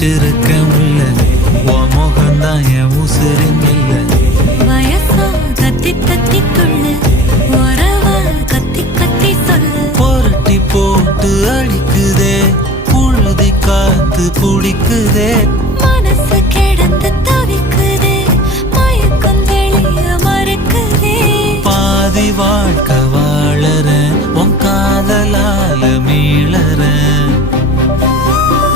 வச்சிருக்க உள்ள உன் முகம்தான் என் உசுரின் இல்ல வயசா கத்தி கத்தி துள்ளு உறவா கத்தி கத்தி சொல்லு புரட்டி போட்டு அடிக்குதே புழுதி காத்து புடிக்குதே மனசு கிடந்து தவிக்குதே மயக்கம் தெளிய மறுக்குதே பாதி வாழ்க்கை வாழறேன் உன் காதலால மீளறேன்